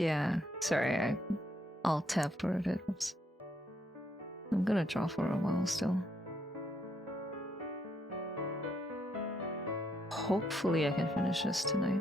Yeah, sorry, I'll tap for a bit. Oops. I'm gonna draw for a while still. Hopefully I can finish this tonight.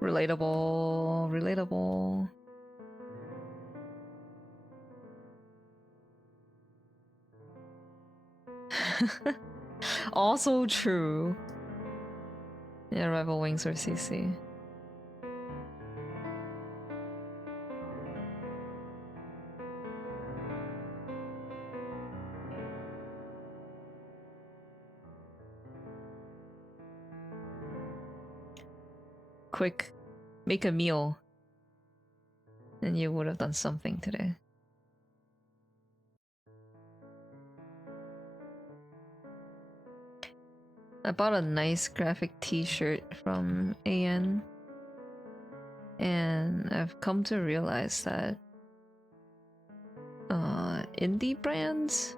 Relatable, relatable. Also true. Yeah, Rebel Wings or CC. Quick, make a meal. And you would have done something today. I bought a nice graphic t-shirt from AN. And I've come to realize that indie brands,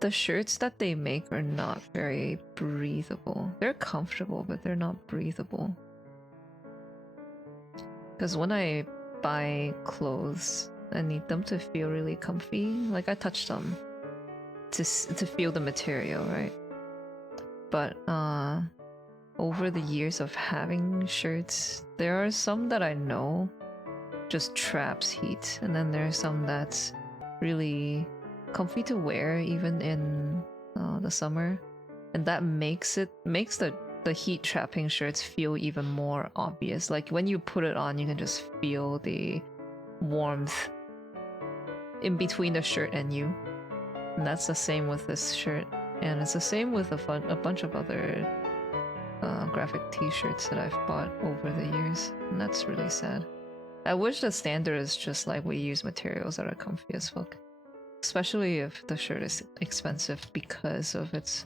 the shirts that they make are not very breathable. They're comfortable, but they're not breathable. Because when I buy clothes, I need them to feel really comfy. Like I touch them to feel the material, right? But over the years of having shirts, there are some that I know just traps heat, and then there are some that's really comfy to wear even in the summer, and that makes the heat trapping shirts feel even more obvious. Like when you put it on, you can just feel the warmth in between the shirt and you. And that's the same with this shirt, and it's the same with a bunch of other graphic t-shirts that I've bought over the years, and that's really sad. I wish the standard is just like we use materials that are comfy as fuck, especially if the shirt is expensive because of its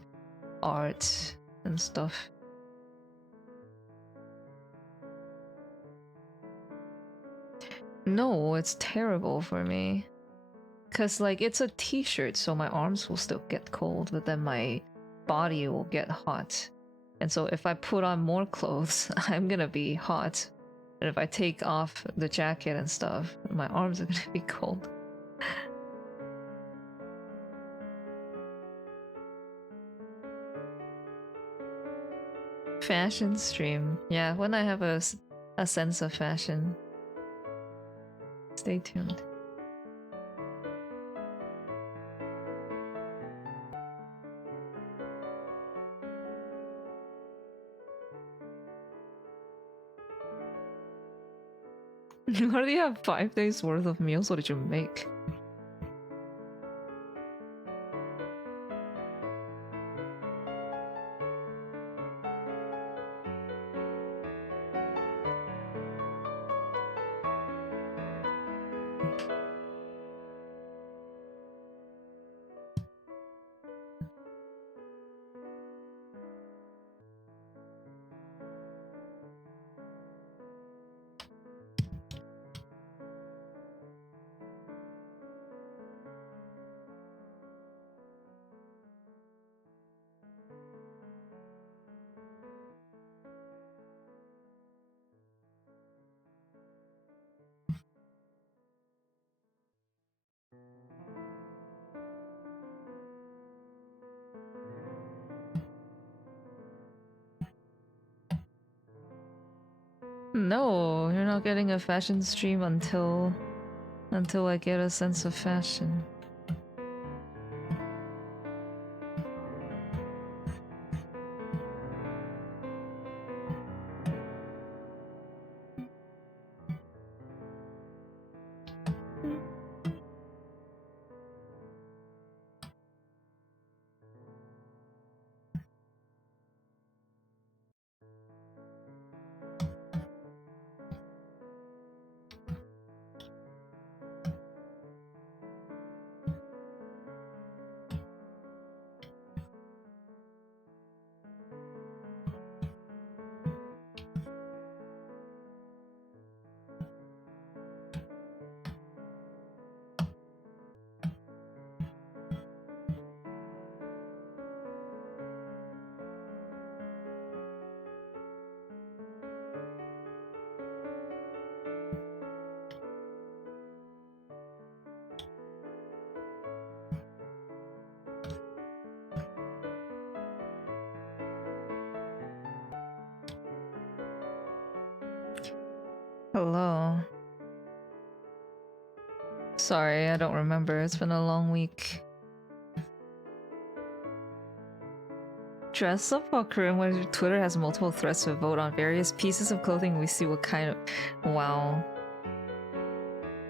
art and stuff. No, it's terrible for me. Cause like it's a t-shirt, so my arms will still get cold, but then my body will get hot. And so if I put on more clothes, I'm gonna be hot. And if I take off the jacket and stuff, my arms are gonna be cold. Fashion stream. Yeah, when I have a sense of fashion. Stay tuned. How do you have 5 days worth of meals? What did you make? No, you're not getting a fashion stream until I get a sense of fashion. Hello. Sorry, I don't remember. It's been a long week. Dress up while Korean when Twitter has multiple threads to vote on various pieces of clothing. We see what kind of. Wow.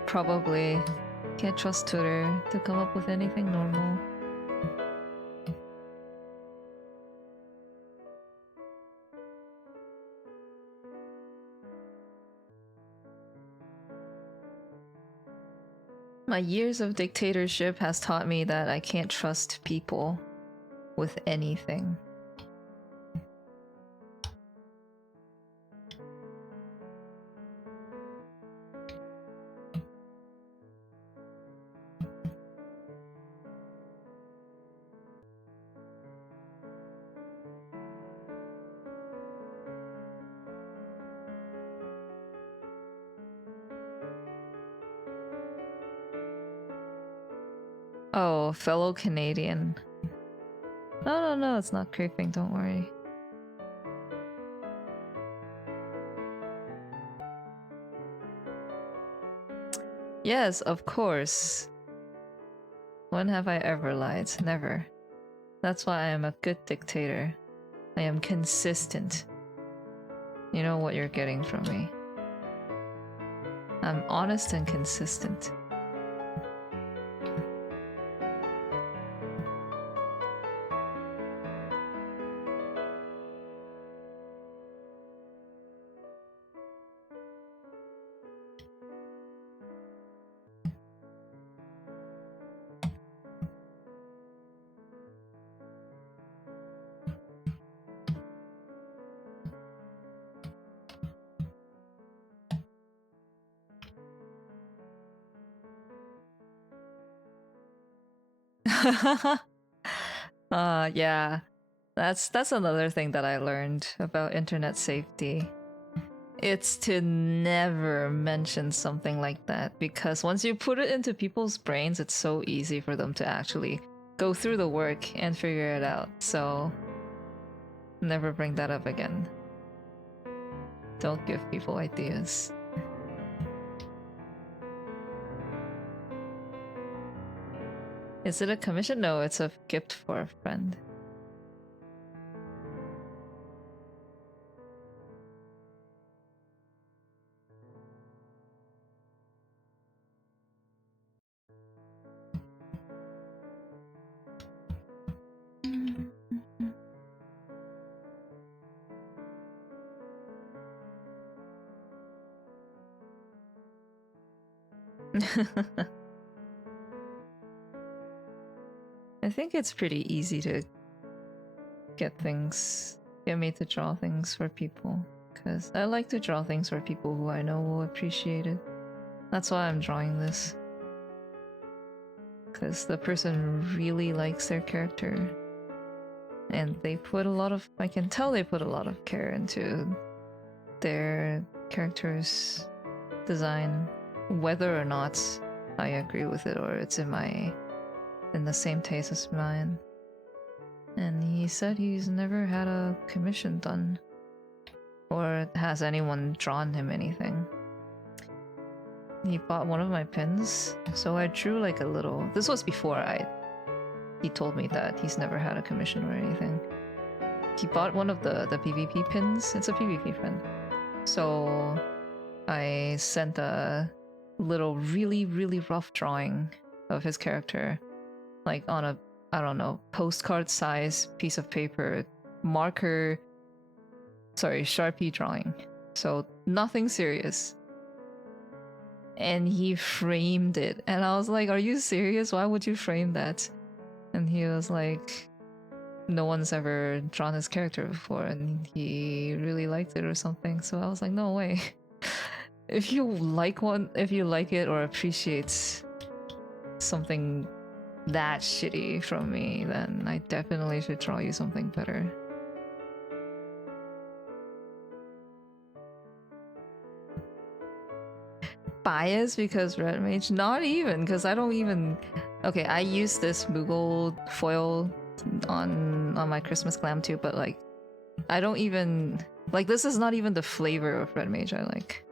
Probably. Can't trust Twitter to come up with anything normal. My years of dictatorship has taught me that I can't trust people with anything. Oh, fellow Canadian. No, it's not creeping, don't worry. Yes, of course. When have I ever lied? Never. That's why I am a good dictator. I am consistent. You know what you're getting from me. I'm honest and consistent. Yeah. That's another thing that I learned about internet safety. It's to never mention something like that, because once you put it into people's brains, it's so easy for them to actually go through the work and figure it out. So never bring that up again. Don't give people ideas. Is it a commission? No, it's a gift for a friend. I think it's pretty easy to get me to draw things for people, because I like to draw things for people who I know will appreciate it. That's why I'm drawing this, because the person really likes their character, and I can tell they put a lot of care into their character's design, whether or not I agree with it or it's in the same taste as mine. And he said he's never had a commission done, or has anyone drawn him anything. He bought one of my pins, so I drew like a little. This was before he told me that he's never had a commission or anything. He bought one of the PvP pins. It's a PvP pin. So I sent a little really, really rough drawing of his character, like on a, I don't know, postcard size piece of paper, Sharpie drawing. So nothing serious. And he framed it. And I was like, are you serious? Why would you frame that? And he was like, no one's ever drawn his character before, and he really liked it or something. So I was like, no way. If you like it or appreciate something that shitty from me, then I definitely should draw you something better. Bias because Red Mage? Not even, because I don't even... Okay, I use this Moogle foil on my Christmas glam too, but I don't even... this is not even the flavor of Red Mage I like.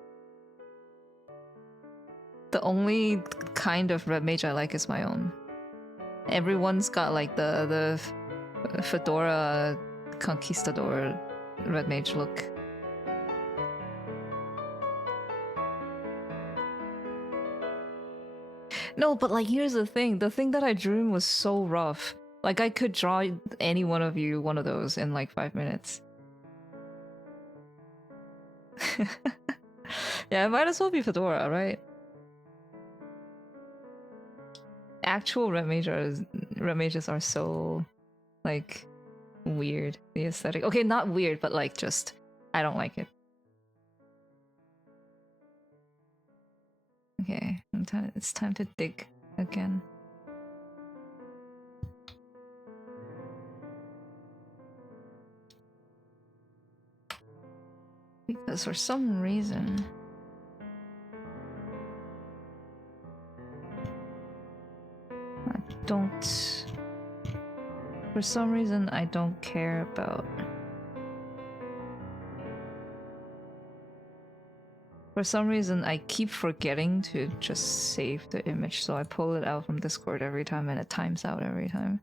The only kind of red mage I like is my own. Everyone's got like the fedora conquistador red mage look. No, but like here's the thing that I drew was so rough. Like I could draw any one of you one of those in like 5 minutes. Yeah, it might as well be fedora, right? Actual red mages are so like weird, the aesthetic. Okay, not weird, but like just I don't like it. Okay, it's time to dig again. Because for some reason I don't care about. For some reason, I keep forgetting to just save the image, so I pull it out from Discord every time and it times out every time.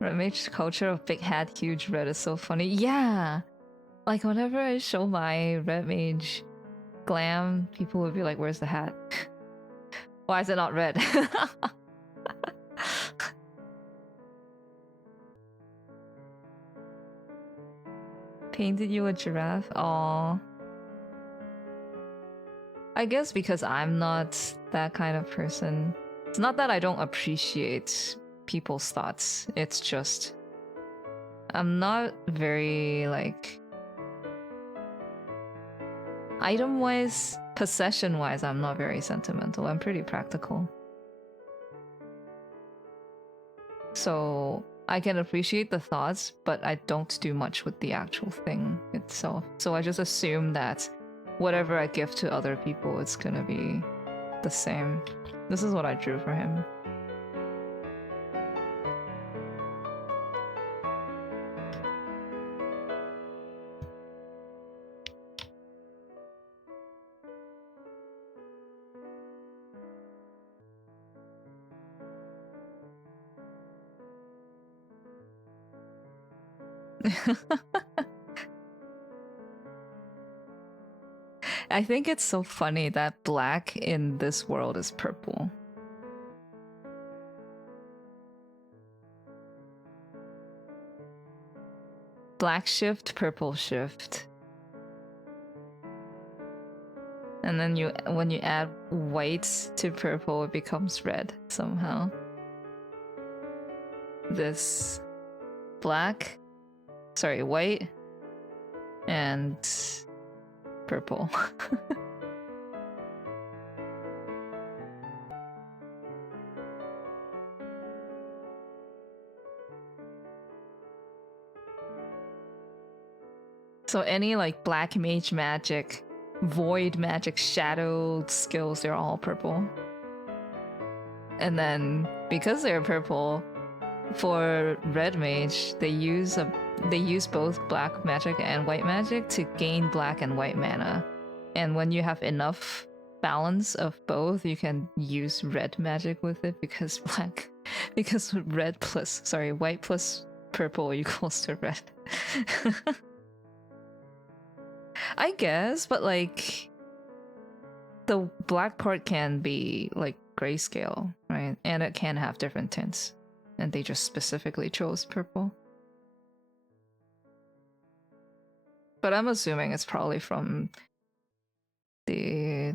Red mage culture of big hat, huge red is so funny. Yeah! Like whenever I show my red mage glam, people would be like, where's the hat? Why is it not red? Painted you a giraffe? Aww. I guess because I'm not that kind of person. It's not that I don't appreciate people's thoughts. It's just I'm not very like item-wise, possession-wise, I'm not very sentimental. I'm pretty practical. So I can appreciate the thoughts, but I don't do much with the actual thing itself. So I just assume that whatever I give to other people, it's gonna be the same. This is what I drew for him. I think it's so funny that black in this world is purple. Black shift, purple shift. And then when you add white to purple, it becomes red somehow. This white and purple. So any like black mage magic, void magic, shadow skills, they're all purple. And then because they're purple, for red mage, they use both black magic and white magic to gain black and white mana. And when you have enough balance of both, you can use red magic with it because white plus purple equals to red. I guess, but like the black part can be like grayscale, right? And it can have different tints. And they just specifically chose purple. But I'm assuming it's probably from the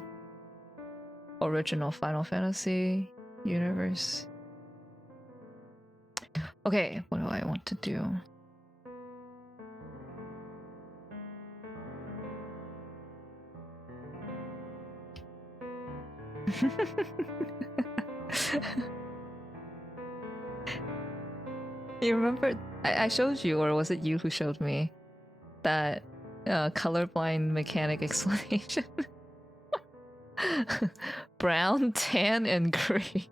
original Final Fantasy universe. Okay, what do I want to do? You remember I showed you, or was it you who showed me that colorblind mechanic explanation? Brown, tan, and green.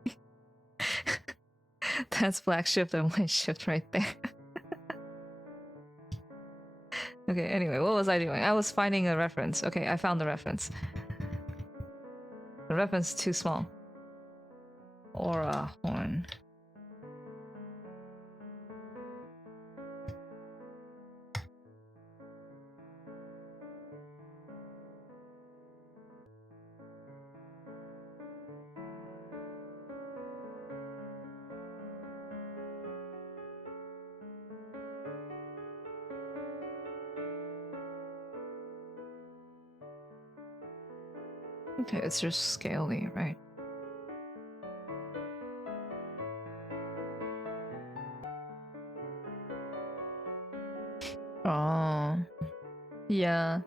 That's black shift and white shift right there. Okay, anyway, what was I doing? I was finding a reference. Okay, I found the reference. The reference is too small. Aura horn. Okay, it's just scaly, right? Oh, yeah.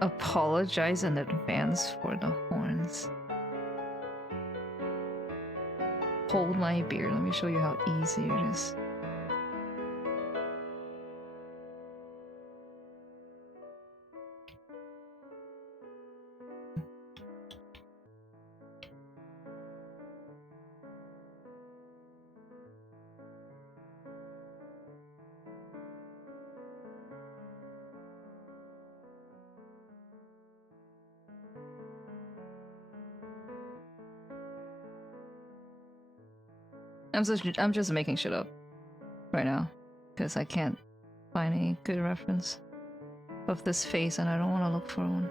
Apologize in advance for the horns. Hold my beer. Let me show you how easy it is. I'm just making shit up right now because I can't find any good reference of this face and I don't want to look for one.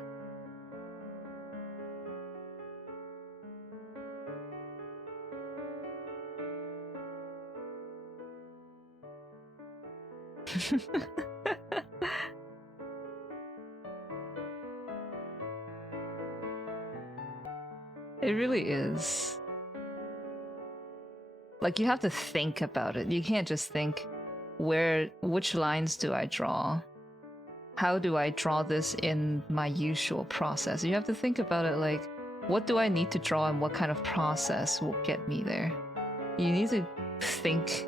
It really is. Like, you have to think about it. You can't just think, which lines do I draw? How do I draw this in my usual process? You have to think about it like, what do I need to draw and what kind of process will get me there? You need to think,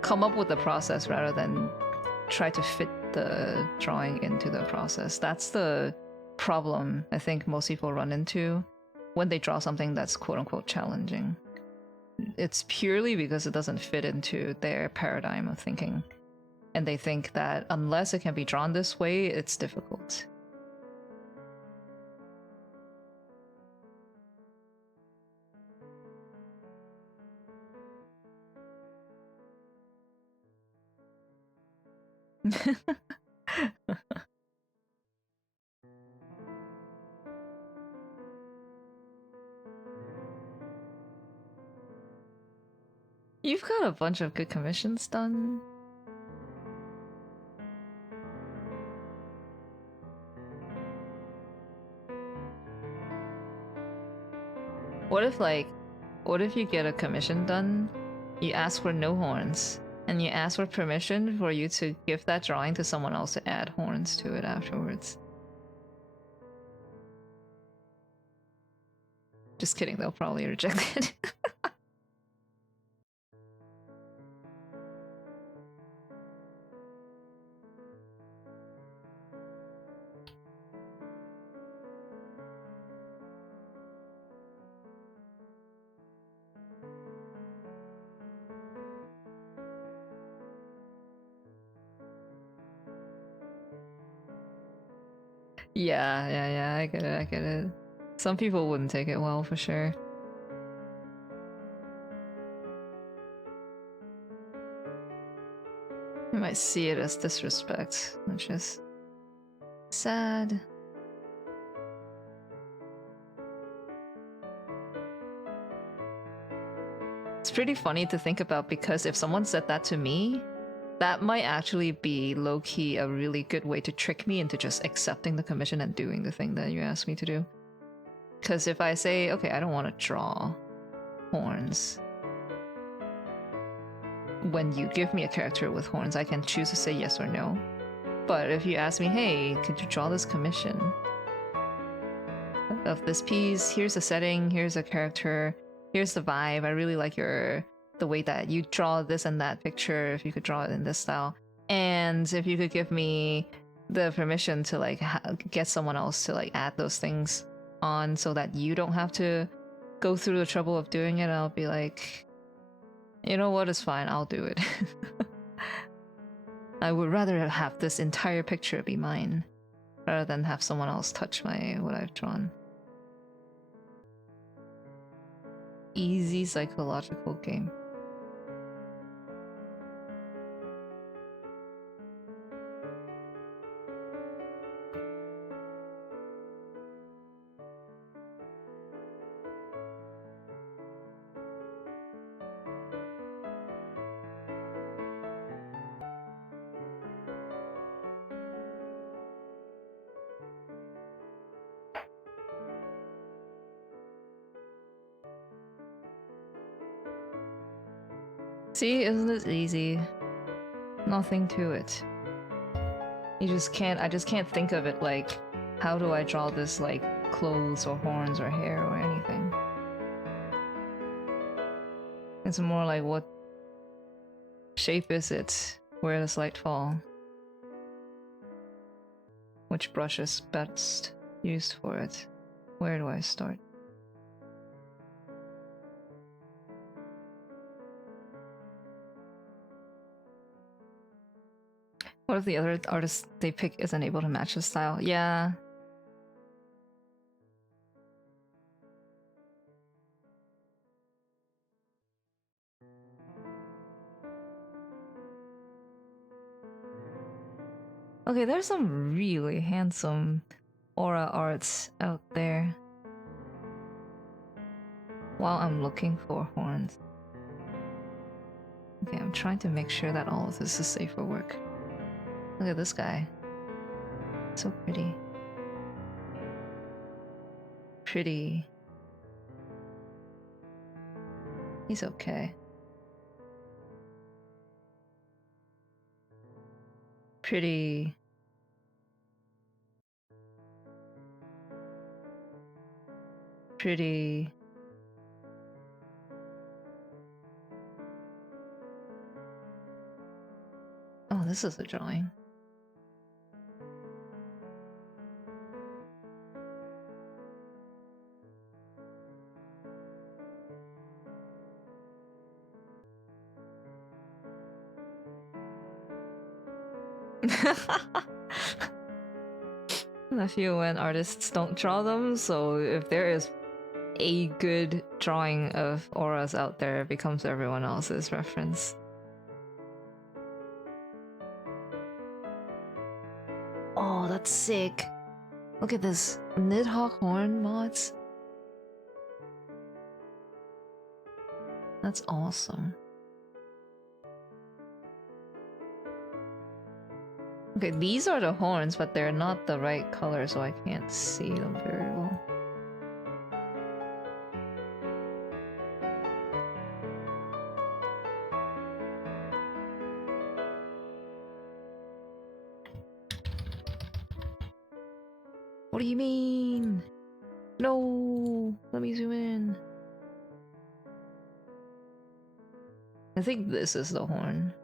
come up with a process rather than try to fit the drawing into the process. That's the problem I think most people run into when they draw something that's quote-unquote challenging. It's purely because it doesn't fit into their paradigm of thinking. And they think that unless it can be drawn this way, it's difficult. You've got a bunch of good commissions done. What if you get a commission done, you ask for no horns, and you ask for permission for you to give that drawing to someone else to add horns to it afterwards? Just kidding, they'll probably reject it. Yeah, I get it. Some people wouldn't take it well, for sure. You might see it as disrespect, which is sad. It's pretty funny to think about because if someone said that to me, that might actually be low-key a really good way to trick me into just accepting the commission and doing the thing that you asked me to do. Because if I say, okay, I don't want to draw horns, when you give me a character with horns, I can choose to say yes or no. But if you ask me, hey, could you draw this commission of this piece? Here's a setting, here's a character, here's the vibe. I really like the way that you draw this and that picture, if you could draw it in this style. And if you could give me the permission to like get someone else to like add those things on so that you don't have to go through the trouble of doing it. I'll be like, you know what, it's fine, I'll do it. I would rather have this entire picture be mine rather than have someone else touch what I've drawn. Easy psychological game. See, isn't this easy? Nothing to it. I just can't think of it like, how do I draw this like clothes or horns or hair or anything? It's more like, what shape is it? Where does light fall? Which brush is best used for it? Where do I start? What if the other artist they pick isn't able to match the style? Yeah. Okay, there's some really handsome aura arts out there. While I'm looking for horns. Okay, I'm trying to make sure that all of this is safe for work. Look at this guy. So pretty. Pretty. He's okay. Pretty. Pretty. Oh, this is a drawing. I feel when artists don't draw them, so if there is a good drawing of auras out there, it becomes everyone else's reference. Oh, that's sick. Look at this. Nidhogg horn mods. That's awesome. Okay, these are the horns, but they're not the right color, so I can't see them very well. What do you mean? No! Let me zoom in. I think this is the horn.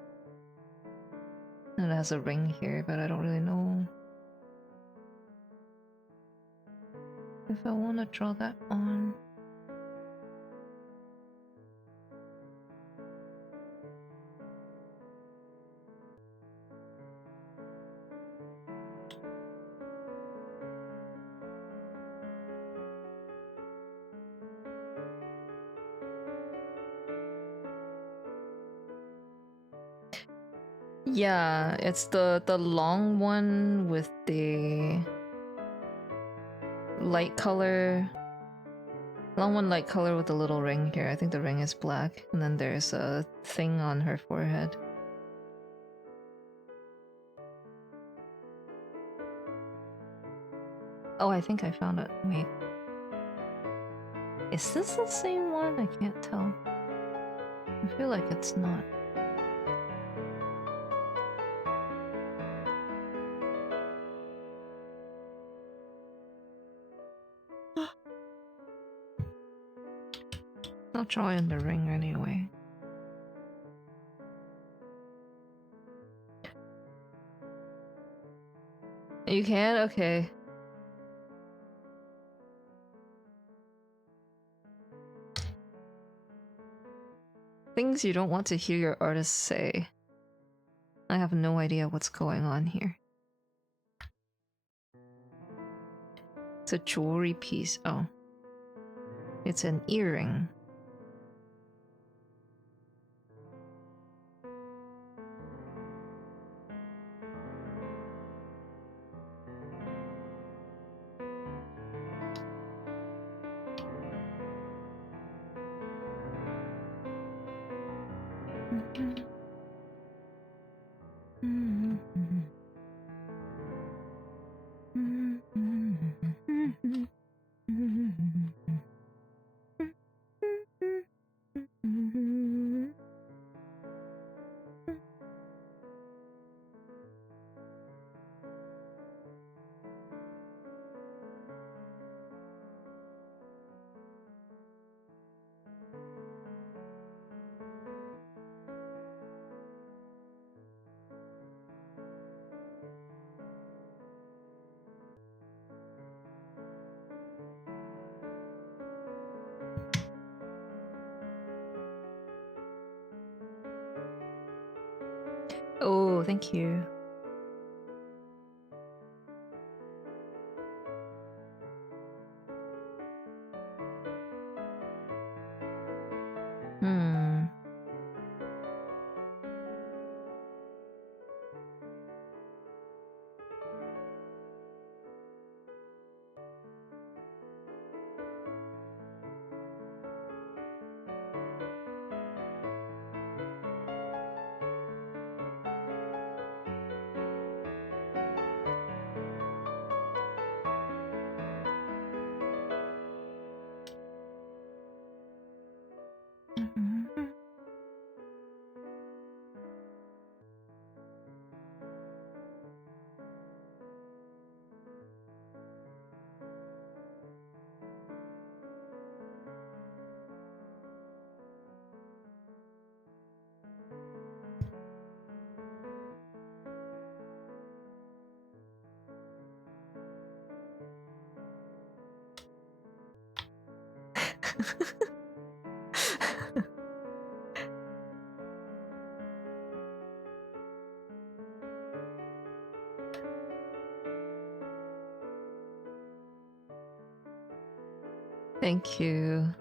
And it has a ring here, but I don't really know if I want to draw that on. Yeah, it's the long one with the light color. Long one light color with a little ring here. I think the ring is black. And then there's a thing on her forehead. Oh, I think I found it. Wait. Is this the same one? I can't tell. I feel like it's not. I'll draw in the ring anyway. You can? Okay. Things you don't want to hear your artist say. I have no idea what's going on here. It's a jewelry piece. Oh. It's an earring. Oh, thank you. Hmm. Thank you.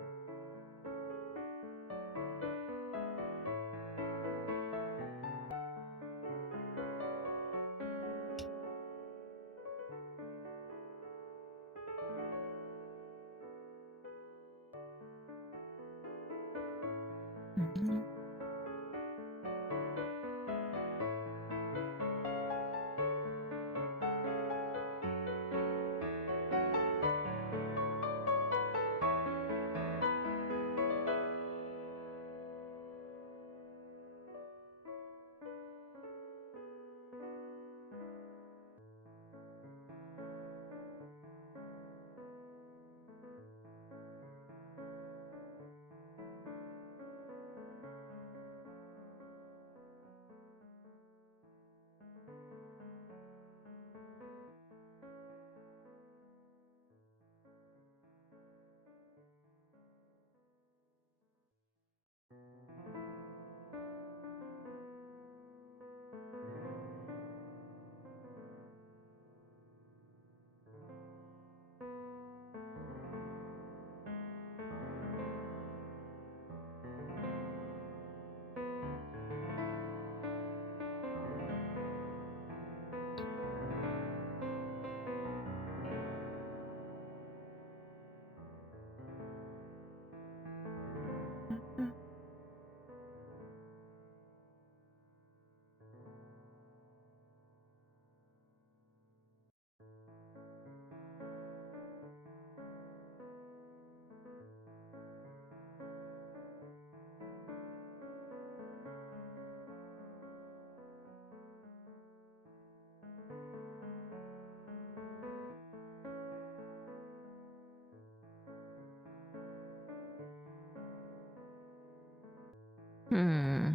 Hmm.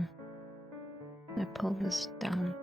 I pull this down.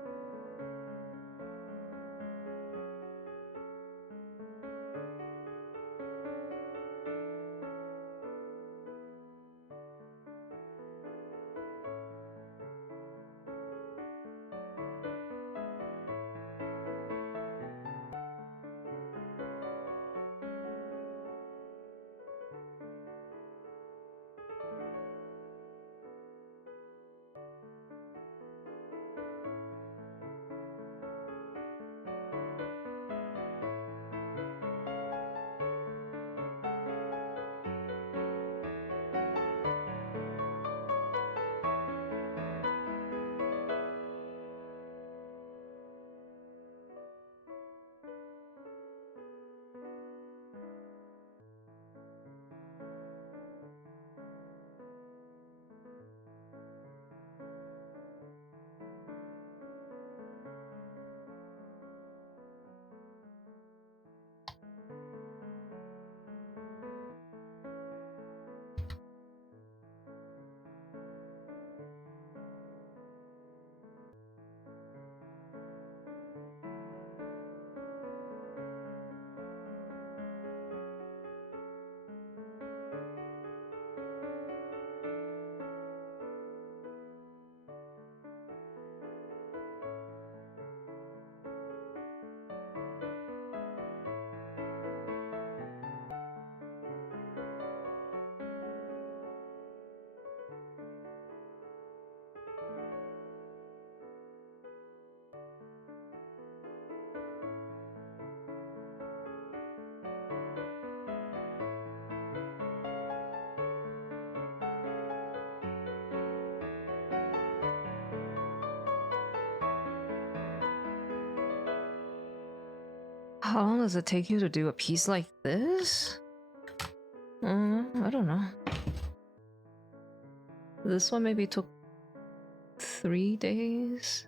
How long does it take you to do a piece like this? I don't know. This one maybe took 3 days.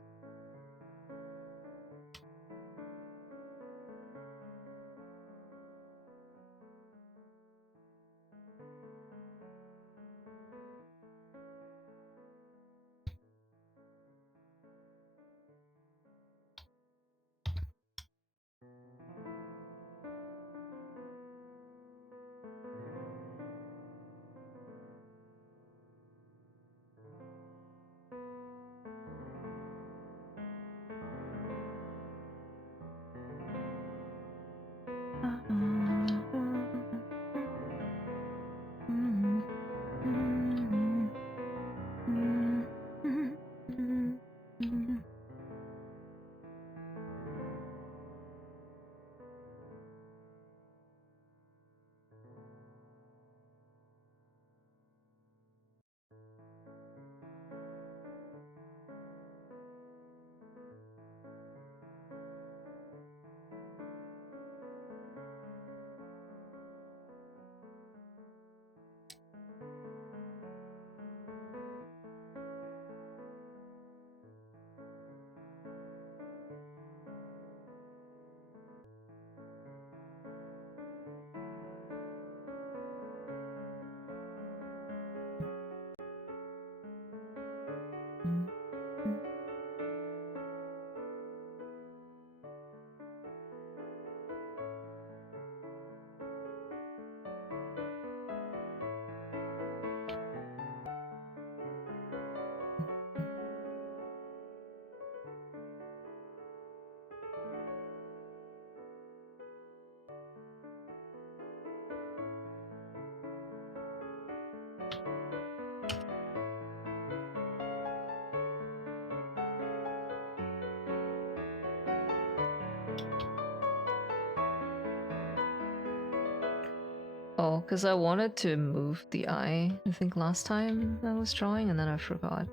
Oh, because I wanted to move the eye, I think last time I was drawing, and then I forgot.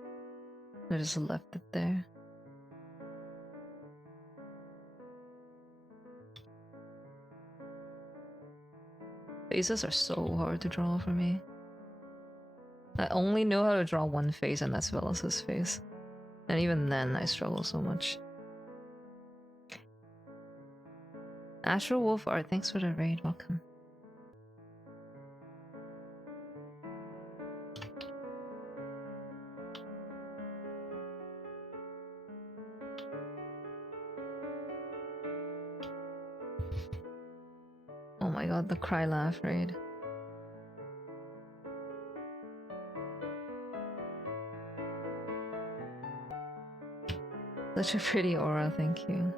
I just left it there. Faces are so hard to draw for me. I only know how to draw one face, and that's Velas's face. And even then, I struggle so much. Astral Wolf Art, thanks for the raid, welcome. Oh my god, the cry laugh raid. Such a pretty aura, thank you.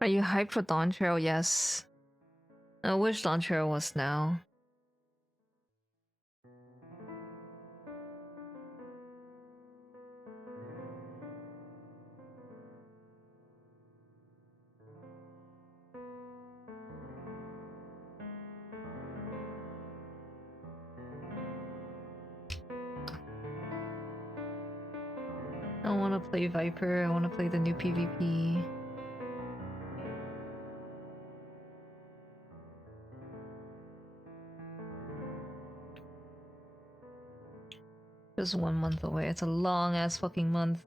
Are you hyped for Dawn Trail? Yes. I wish Dawn Trail was now. I want to play Viper, I want to play the new PvP. Just 1 month away. It's a long ass fucking month.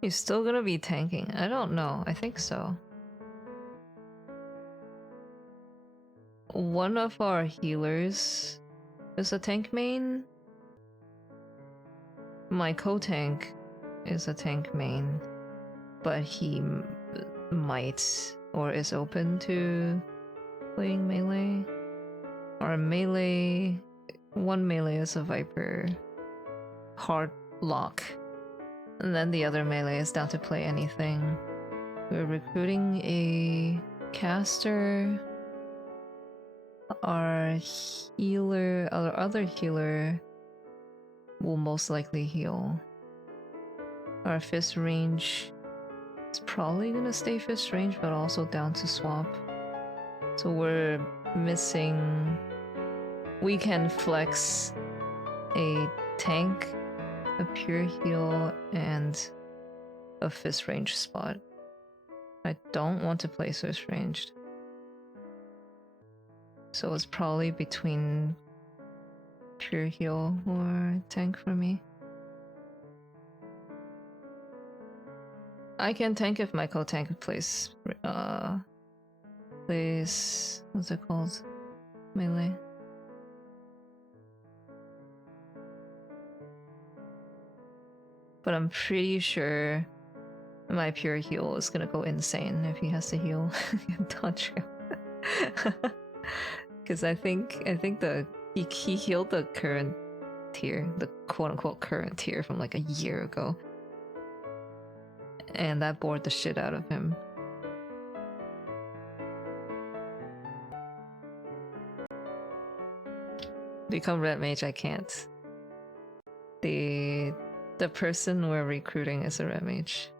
He's still gonna be tanking. I don't know. I think so. one of our healers is a tank main. My co-tank is a tank main, but he might or is open to playing melee. Our melee, one melee is a Viper hard lock, and then the other melee is down to play anything. We're recruiting a caster. Our healer, our other healer, will most likely heal. Our fist range is probably gonna stay fist range, but also down to swap. So we're missing. We can flex a tank, a pure heal, and a fist range spot. I don't want to play fist ranged. So it's probably between pure heal or tank for me. I can tank if my co-tank plays what's it called? Melee. But I'm pretty sure my pure heal is gonna go insane if he has to heal and dodge him. Because I think he healed the current tier, the quote-unquote current tier from like a year ago, and that bored the shit out of him. Become red mage, I can't. The person we're recruiting is a red mage.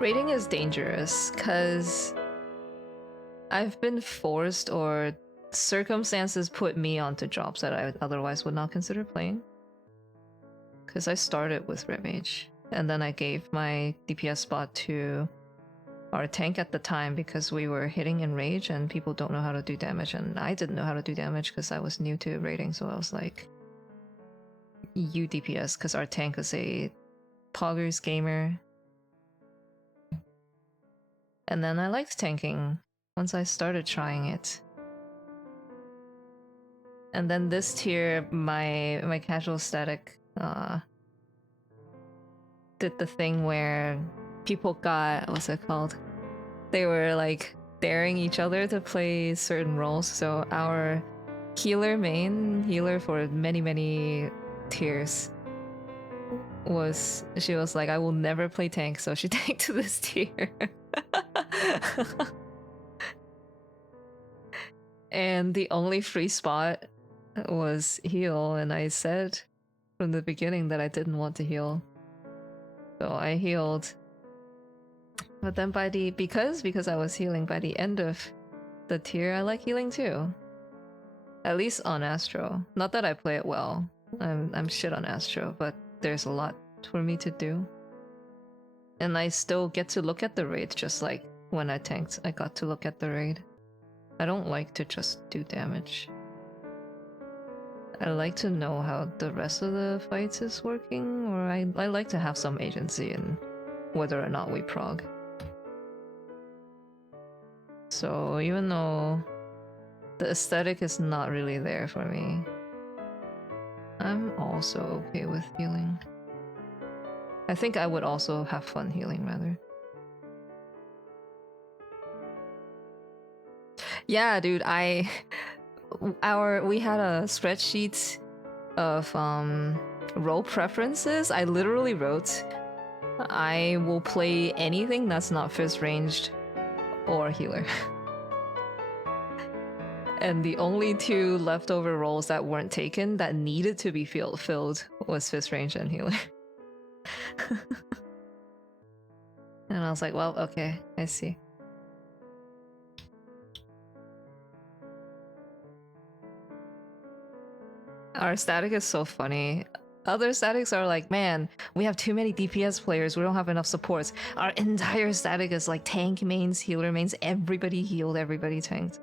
Raiding is dangerous because I've been forced or circumstances put me onto jobs that I otherwise would not consider playing. Because I started with red mage, and then I gave my DPS spot to our tank at the time because we were hitting in rage and people don't know how to do damage, and I didn't know how to do damage because I was new to raiding, so I was like, you DPS, because our tank was a poggers gamer. And then I liked tanking once I started trying it. And then this tier, my casual static did the thing where people got, what's it called? They were like daring each other to play certain roles. So our healer for many tiers she was like, I will never play tank, so she tanked to this tier. And the only free spot was heal, and I said from the beginning that I didn't want to heal. So I healed. But then because I was healing by the end of the tier, I like healing too. At least on Astro. Not that I play it well. I'm shit on Astro, but there's a lot for me to do. And I still get to look at the raid, just like when I tanked, I got to look at the raid. I don't like to just do damage. I like to know how the rest of the fights is working, or I like to have some agency in whether or not we prog. So even though the aesthetic is not really there for me, I'm also okay with healing. I think I would also have fun healing, rather. Yeah, dude, we had a spreadsheet of role preferences. I literally wrote, I will play anything that's not fist ranged or healer. And the only two leftover roles that weren't taken that needed to be filled was fist range and healer. And I was like, well, okay, I see. Our static is so funny. Other statics are like, man, we have too many DPS players, we don't have enough supports. Our entire static is like tank mains, healer mains, everybody healed, everybody tanked.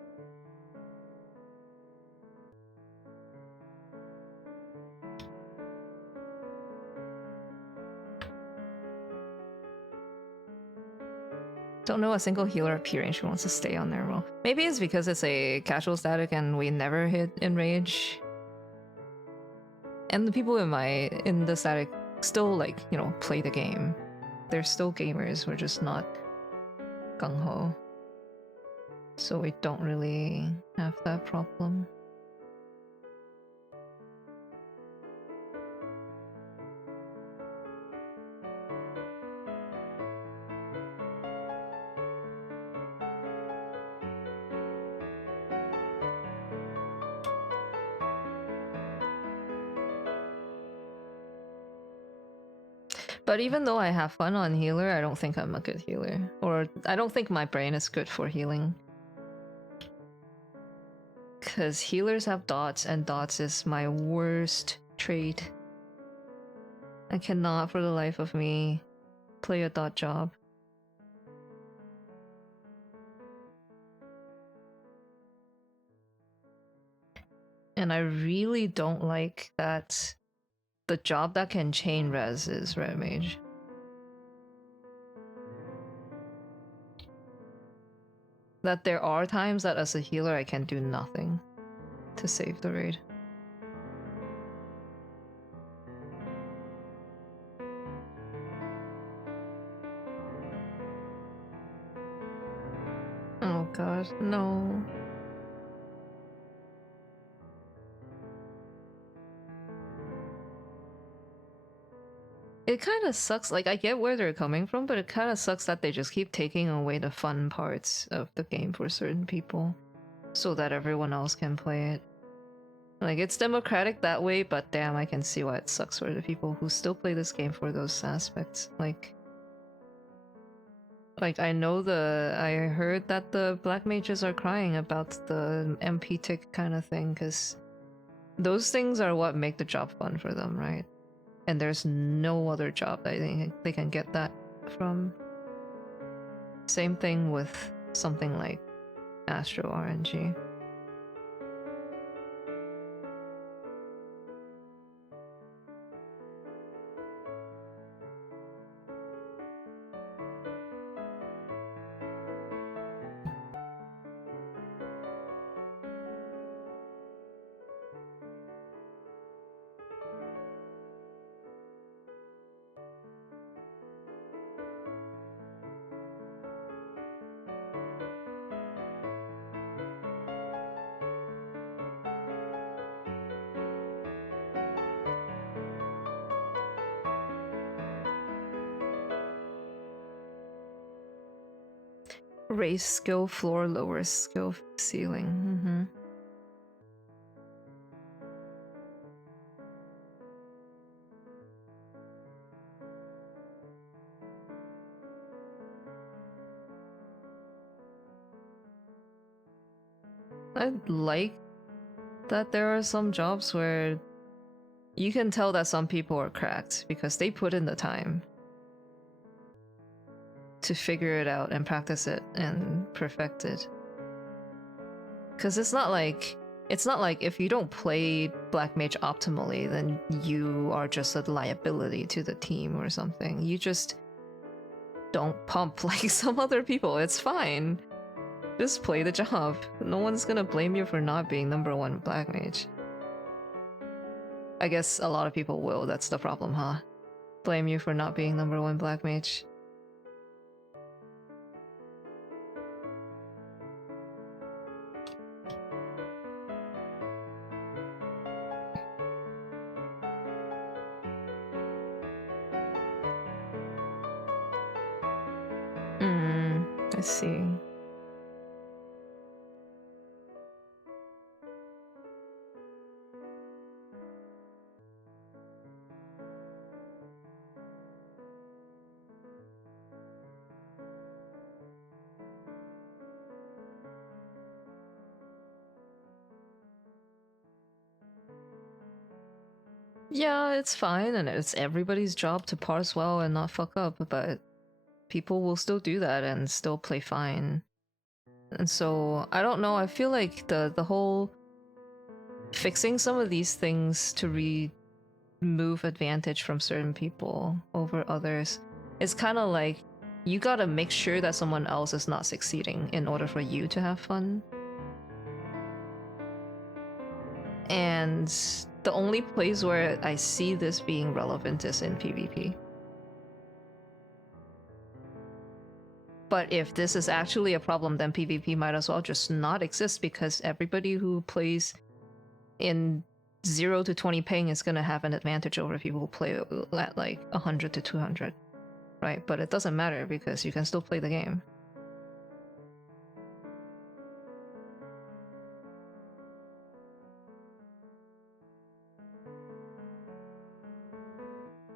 Don't know a single healer up here and she wants to stay on their roll. Maybe it's because it's a casual static and we never hit enrage. And the people in the static still, like, you know, play the game. They're still gamers, we're just not gung-ho. So we don't really have that problem. But even though I have fun on healer, I don't think I'm a good healer. Or I don't think my brain is good for healing. Because healers have dots, and dots is my worst trait. I cannot for the life of me play a dot job. And I really don't like that the job that can chain res is Red Mage. That there are times that as a healer I can do nothing to save the raid. Oh god, no. It kind of sucks, like I get where they're coming from, but it kind of sucks that they just keep taking away the fun parts of the game for certain people so that everyone else can play it. Like, it's democratic that way, but damn, I can see why it sucks for the people who still play this game for those aspects. Like I know I heard that the black mages are crying about the MP tick kind of thing, because those things are what make the job fun for them, right? And there's no other job that they can get that from. Same thing with something like Astro RNG. Raise skill floor, lower skill ceiling. I like that there are some jobs where you can tell that some people are cracked because they put in the time to figure it out and practice it and perfect it. Because it's not like if you don't play Black Mage optimally, then you are just a liability to the team or something. You just don't pump like some other people. It's fine. Just play the job. No one's gonna blame you for not being #1 Black Mage. I guess a lot of people will, that's the problem, huh? Blame you for not being #1 Black Mage. I see. Yeah, it's fine, and it's everybody's job to parse well and not fuck up, but people will still do that and still play fine. And so, I don't know, I feel like the whole fixing some of these things to remove advantage from certain people over others is kind of like you gotta make sure that someone else is not succeeding in order for you to have fun. And the only place where I see this being relevant is in PvP. But if this is actually a problem, then PvP might as well just not exist, because everybody who plays in 0 to 20 ping is gonna have an advantage over people who play at like 100 to 200, right? But it doesn't matter because you can still play the game.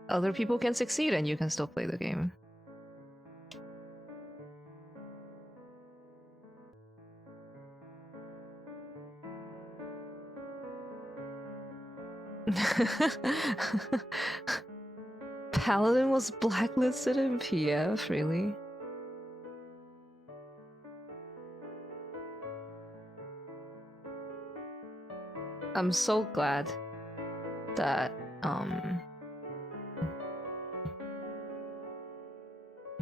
Other people can succeed and you can still play the game. Paladin was blacklisted in PF, really? I'm so glad that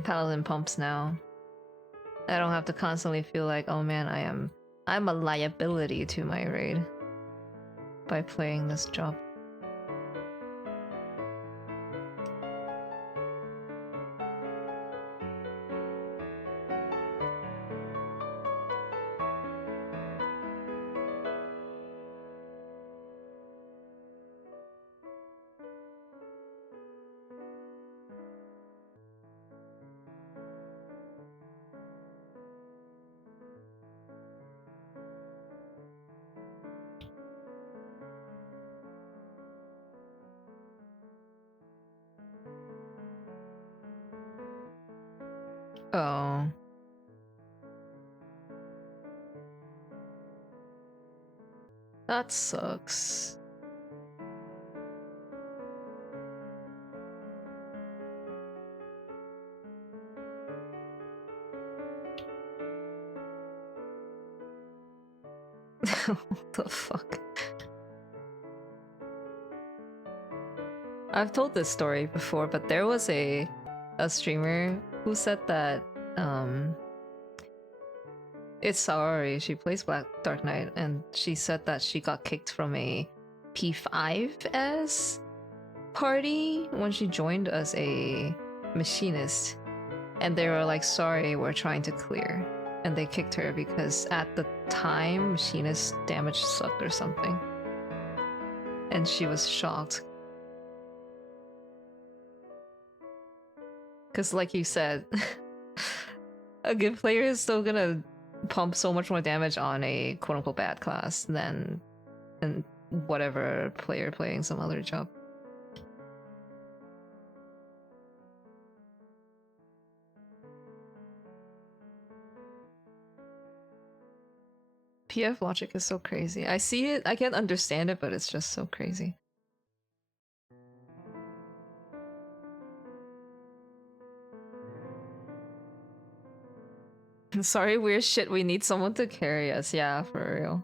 Paladin pumps now. I don't have to constantly feel like, oh man, I'm a liability to my raid by playing this job. Oh. That sucks. What the fuck? I've told this story before, but there was a streamer who said that it's Saori, she plays Black Dark Knight, and she said that she got kicked from a P5S party when she joined as a machinist, and they were like, sorry, we're trying to clear, and they kicked her because at the time machinist damage sucked or something, and she was shocked. Because like you said, a good player is still gonna pump so much more damage on a quote-unquote bad class than whatever player playing some other job. PF logic is so crazy. I see it, I can't understand it, but it's just so crazy. Sorry, we're shit. We need someone to carry us. Yeah, for real.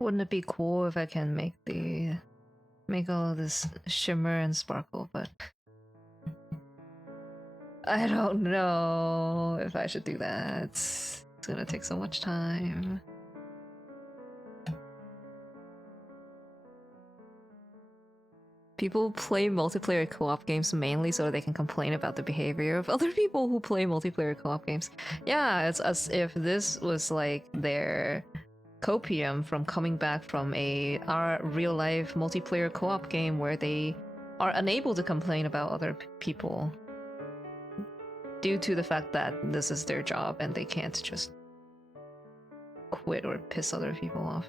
Wouldn't it be cool if I can make all of this shimmer and sparkle, but I don't know if I should do that. It's gonna take so much time. People play multiplayer co-op games mainly so they can complain about the behavior of other people who play multiplayer co-op games. Yeah, it's as if this was like their copium from coming back from our real-life multiplayer co-op game where they are unable to complain about other people due to the fact that this is their job and they can't just quit or piss other people off.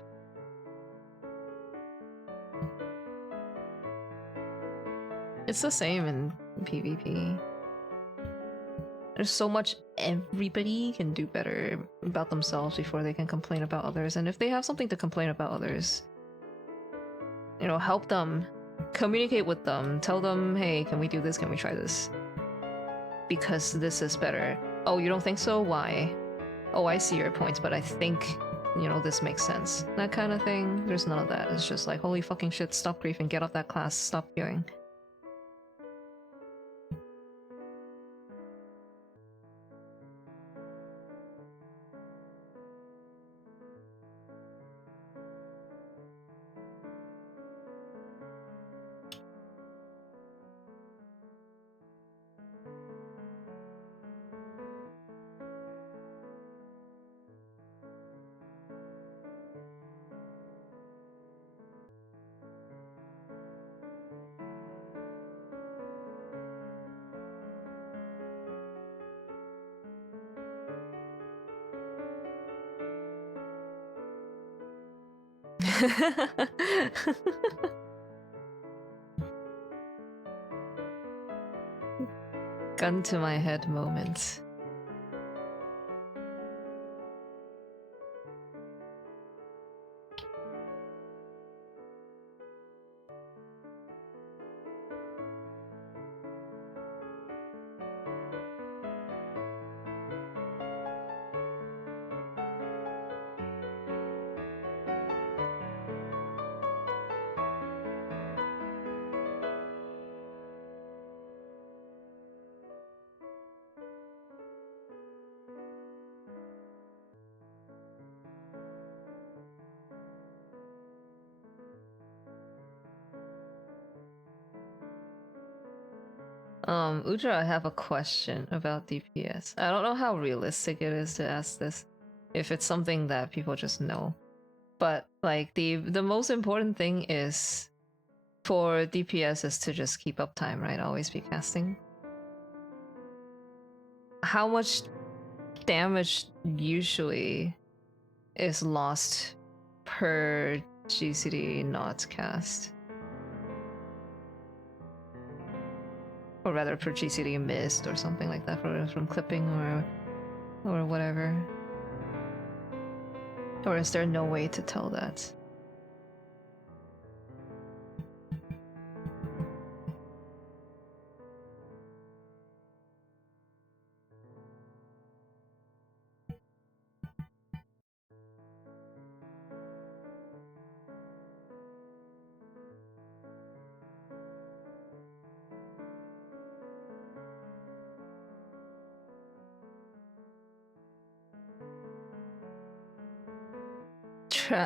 It's the same in PvP. There's so much everybody can do better about themselves before they can complain about others, and if they have something to complain about others, you know, help them Communicate with them. Tell them, hey, can we do this? Can we try this? Because this is better. Oh, you don't think so? Why? Oh, I see your points, but I think, you know, this makes sense. That kind of thing. There's none of that. It's just like, holy fucking shit, stop griefing, get off that class, stop queuing. Gun to my head moment. Udra, I have a question about DPS. I don't know how realistic it is to ask this, if it's something that people just know. But like the most important thing is for DPS is to just keep up time, right? Always be casting. How much damage usually is lost per GCD not cast? Or rather per GCD missed or something like that from clipping or whatever. Or is there no way to tell that?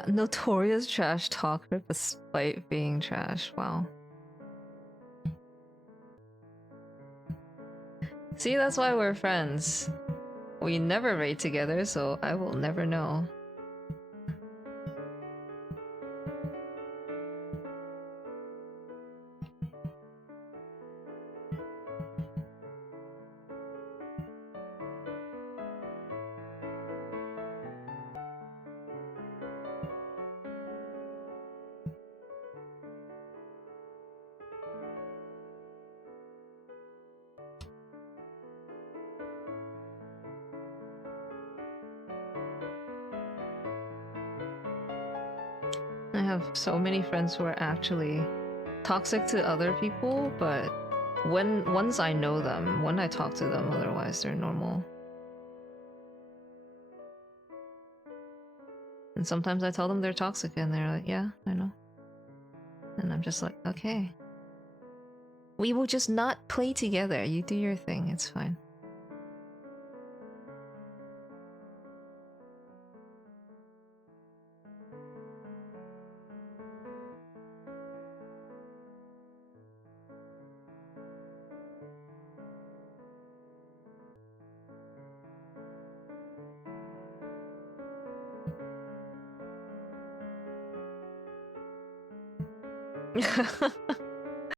Notorious trash talker despite being trash. Wow. See, that's why we're friends. We never raid together, so I will never know. I have so many friends who are actually toxic to other people, but once I know them, when I talk to them, otherwise they're normal. And sometimes I tell them they're toxic and they're like, yeah, I know. And I'm just like, okay. We will just not play together. You do your thing, it's fine.